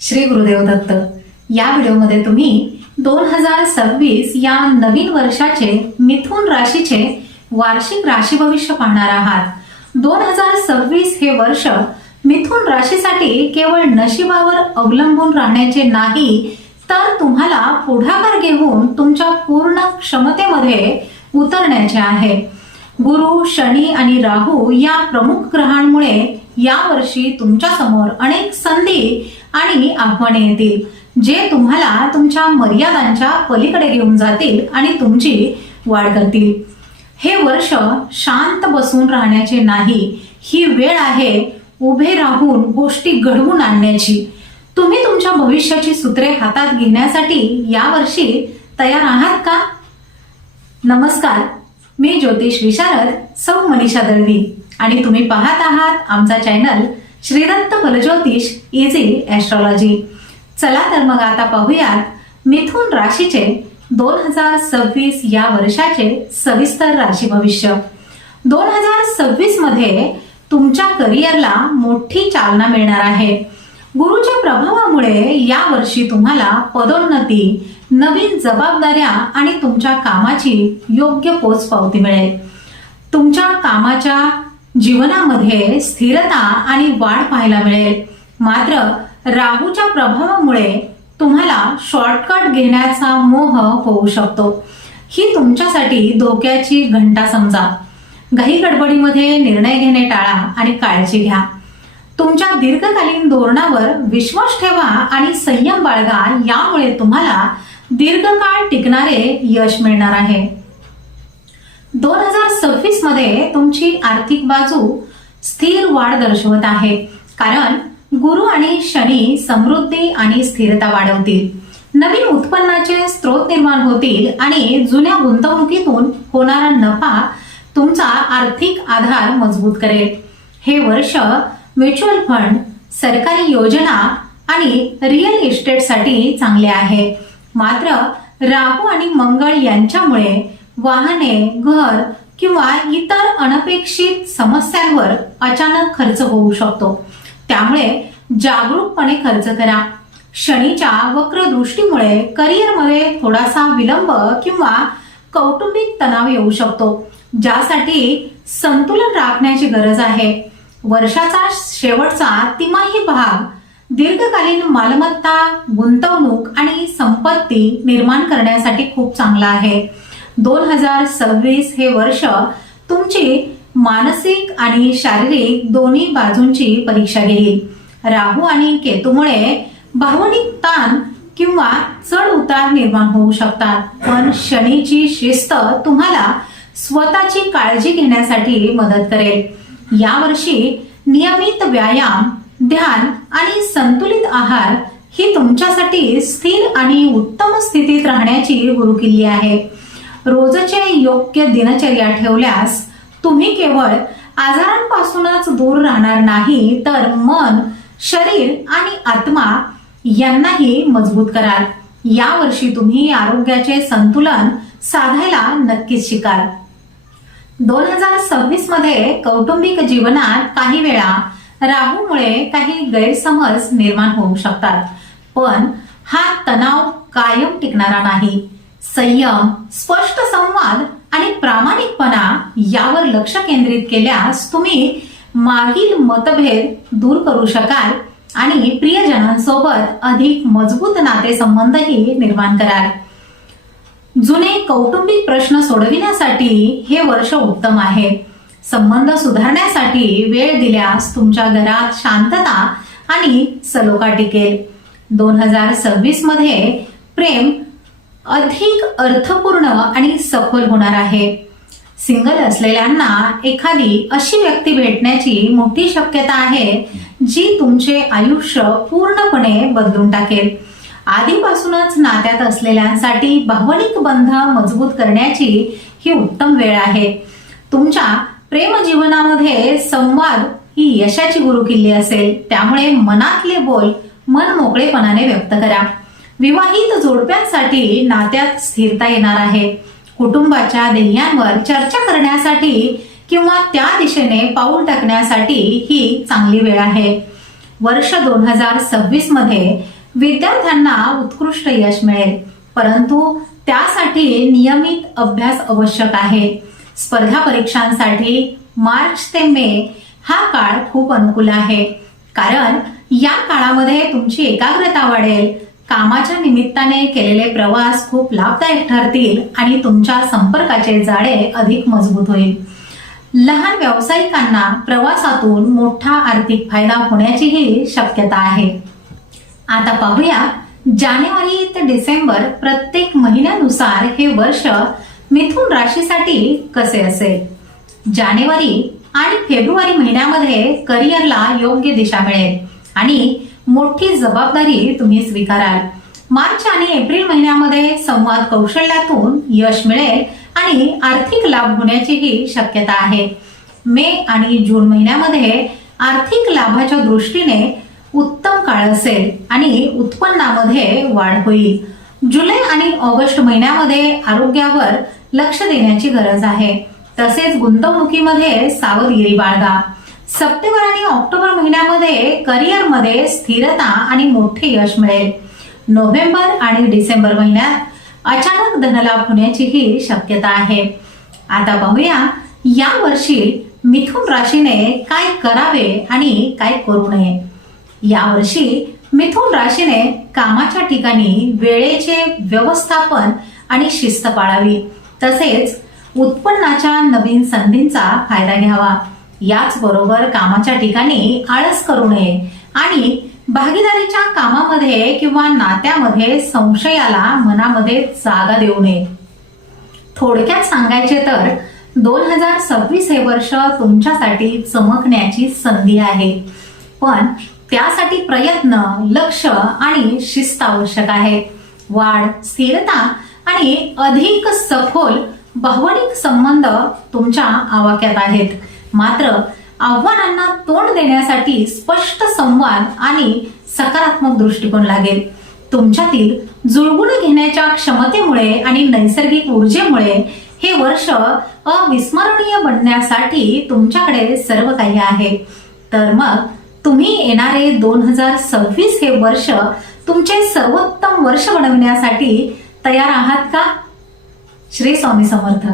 श्री गुरुदेव दत्त. या व्हिडिओमध्ये तुम्ही 2026 या नवीन वर्षाचे मिथुन राशीचे वार्षिक राशी भविष्य पाहणार आहात. 2026 हे वर्ष मिथुन राशीसाठी केवळ नशिबावर अवलंबून राहण्याचे नाही, तर तुम्हाला पुढाकार घेऊन तुमच्या पूर्ण क्षमतेमध्ये उतरण्याचे आहे. गुरु, शनी आणि राहू या प्रमुख ग्रहांमुळे या वर्षी तुमच्या समोर अनेक संधी आणि आव्हाने येतील, जे तुम्हाला तुमच्या मर्यादांच्या पलीकडे घेऊन जातील आणि तुमची वाढ करतील. हे वर्ष शांत बसून राहण्याचे नाही, ही वेळ आहे उभे राहून गोष्टी घडवून आणण्याची. तुम्ही तुमच्या भविष्याची सूत्रे हातात घेण्यासाठी यावर्षी तयार आहात का? नमस्कार, मी ज्योतिष विशारद सौ मनीषा दळवी आणि तुम्ही पाहत आहात आमचा चॅनल श्रीदत्त फलज्योतिष इझी ॲस्ट्रॉलॉजी. चला तर मग आता पाहूयात मिथुन राशीचे 2026 या वर्षाचे सविस्तर राशी भविष्य. 2026 मध्ये तुमच्या करिअरला मोठी चालना मिळणार आहे. गुरुच्या प्रभावामुळे या वर्षी तुम्हाला पदोन्नती, नवीन जबाबदाऱ्या आणि तुमच्या कामाची योग्य पोचपावती मिळेल. तुमच्या कामाच्या जीवनामध्ये स्थिरता आणि वाढ पाहायला मिळेल. मात्र राहूच्या प्रभावामुळे तुम्हाला शॉर्टकट घेण्याचा मोह होऊ शकतो. ही तुमच्यासाठी धोक्याची घंटा समजा. घाई गडबडीमध्ये निर्णय घेणे टाळा आणि काळजी घ्या. तुमच्या दीर्घकालीन धोरणावर विश्वास ठेवा आणि संयम बाळगा. यामुळे तुम्हाला दीर्घकाळ टिकणारे यश मिळणार आहे. 2026 मध्ये तुमची आर्थिक बाजू स्थिर वाढ दर्शवत आहे, कारण गुरु आणि शनी समृद्धी आणि स्थिरता वाढवतील. नवीन उत्पन्नाचे स्रोत निर्माण होतील आणि जुन्या गुंतवणुकीतून होणारा नफा तुमचा आर्थिक आधार मजबूत करेल. हे वर्ष म्युच्युअल फंड, सरकारी योजना आणि रिअल इस्टेटसाठी चांगले आहे. मात्र राहू आणि मंगळ यांच्यामुळे वाहने, घर किंवा इतर अनपेक्षित समस्यांवर अचानक खर्च होऊ शकतो. त्यामुळे जागरूकपणे खर्च करा. शनीच्या वक्र दृष्टीमुळे करिअरमध्ये थोडासा विलंब किंवा कौटुंबिक तणाव येऊ शकतो, ज्यासाठी संतुलन राखण्याची गरज आहे. वर्षाचा शेवटचा तिमाही भाग दीर्घकालीन मालमत्ता, गुंतवणूक आणि संपत्ती निर्माण करण्यासाठी खूप चांगला आहे. 2026 हे वर्ष तुमची मानसिक आणि शारीरिक दोन्ही बाजूंची परीक्षा घेईल. राहू आणि केतूमुळे भावनिक ताण किंवा चढ उतार निर्माण होऊ शकतात, पण शनीची शिस्त तुम्हाला स्वतःची काळजी घेण्यासाठी मदत करेल. यावर्षी नियमित व्यायाम, ध्यान आणि संतुलित आहार ही तुमच्यासाठी स्थिर आणि उत्तम स्थितीत राहण्याची गुरुकिल्ली आहे. रोजचे योग्य दिनचर्या ठेवल्यास तुम्ही केवळ आजारांपासूनच दूर राहणार नाही, तर मन, शरीर आणि आत्मा यांनाही मजबूत कराल. यावर्षी तुम्ही आरोग्याचे संतुलन साधायला नक्कीच शिकाल. 2026 मध्ये कौटुंबिक जीवनात काही वेळा राहूमुळे काही गैरसमज निर्माण होऊ शकतात, पण हा तणाव कायम टिकणारा नाही. संयम, स्पष्ट संवाद आणि प्रामाणिकपणा यावर लक्ष केंद्रित केल्यास तुम्ही मागील मतभेद दूर करू शकाल आणि प्रियजनांसोबत अधिक मजबूत नातेसंबंधही निर्माण कराल. जुने कौटुंबिक प्रश्न सोडविण्यासाठी हे वर्ष उत्तम आहे. संबंध सुधारण्यासाठी वेळ दिल्यास तुमच्या घरात शांतता आणि सलोखा टिकेल. 2026 मध्ये प्रेम अधिक अर्थपूर्ण आणि सखोल होणार आहे. सिंगल असलेल्यांना एखादी अशी व्यक्ती भेटण्याची मोठी शक्यता आहे, जी तुमचे आयुष्य पूर्णपणे बदलून टाकेल. आधीपासूनच नात्यात असलेल्यांसाठी भावनिक बंध मजबूत करण्याची ही उत्तम वेळ आहे. तुमच्या प्रेम जीवनामध्ये संवाद ही यशाची गुरुकिल्ली असेल, त्यामुळे मनातले बोल मन मोकळेपणाने व्यक्त करा. विवाहित जोडप्यांसाठी नात्यात स्थिरता येणार आहे. कुटुंबाच्या ध्येयांवर चर्चा करण्यासाठी किंवा त्या दिशेने पाऊल टाकण्यासाठी ही चांगली वेळ आहे. वर्ष 2026 मध्ये विद्यार्थ्यांना उत्कृष्ट यश मिळेल, परंतु त्यासाठी नियमित अभ्यास आवश्यक आहे. स्पर्धा परीक्षांसाठी मार्च ते मे हा काळ खूप अनुकूल आहे, कारण या काळामध्ये तुमची एकाग्रता वाढेल. कामाच्या निमित्ताने केलेले प्रवास खूप लाभदायक ठरतील आणि तुमच्या संपर्काचे जाळे अधिक मजबूत होईल. लहान व्यावसायिकांना प्रवासातून मोठा आर्थिक फायदा होण्याचीही शक्यता आहे. आता पाहूया जानेवारी ते डिसेंबर प्रत्येक महिन्यानुसार हे वर्ष मिथुन राशीसाठी कसे असेल. जानेवारी आणि फेब्रुवारी महिन्यामध्ये करिअरला योग्य दिशा मिळेल आणि मोठी जबाबदारी तुम्ही स्वीकाराल. मार्च आणि एप्रिल महिन्यामध्ये संवाद कौशल्यातून यश मिळेल आणि आर्थिक लाभ होण्याचीही शक्यता आहे. मे आणि जून महिन्यामध्ये आर्थिक लाभाच्या दृष्टीने उत्तम काळ असेल आणि उत्पन्नामध्ये वाढ होईल. जुलै आणि ऑगस्ट महिन्यामध्ये आरोग्यावर लक्ष देण्याची गरज आहे. तसेच गुंतवणुकीमध्ये सावधगिरी बाळगा. सप्टेंबर आणि ऑक्टोबर महिन्यामध्ये करिअरमध्ये स्थिरता आणि मोठे यश मिळेल. नोव्हेंबर आणि डिसेंबर महिन्यात अचानक धनलाभ होण्याचीही शक्यता आहे. आता पाहूया या वर्षी मिथुन राशीने काय करावे आणि काय करू नये. या वर्षी मिथुन राशीने कामाच्या ठिकाणी वेळेचे व्यवस्थापन आणि शिस्त पाळावी. तसेच उत्पन्नाच्या नवीन संधींचा फायदा घ्यावा. याचबरोबर कामाच्या ठिकाणी आळस करू नये आणि भागीदारीच्या कामामध्ये किंवा नात्यामध्ये संशयाला मनामध्ये जागा देऊ नये. थोडक्यात सांगायचे तर 2026 हे वर्ष तुमच्यासाठी चमकण्याची संधी आहे, पण त्यासाठी प्रयत्न, लक्ष आणि शिस्त आवश्यक आहे. वाढ, स्थिरता आणि अधिक सखोल भावनिक संबंध तुमच्या आवाक्यात आहेत. मात्र आव्हानांना तोंड देण्यासाठी स्पष्ट संवाद आणि सकारात्मक दृष्टिकोन लागेल. तुमच्यातील जुळवून घेण्याच्या क्षमतेमुळे आणि नैसर्गिक ऊर्जेमुळे हे वर्ष अविस्मरणीय बनण्यासाठी तुमच्याकडे सर्व काही आहे. तर मग तुम्ही येणारे 2026 हे वर्ष तुमचे सर्वोत्तम वर्ष बनविण्यासाठी तयार आहात का? श्री स्वामी समर्थ.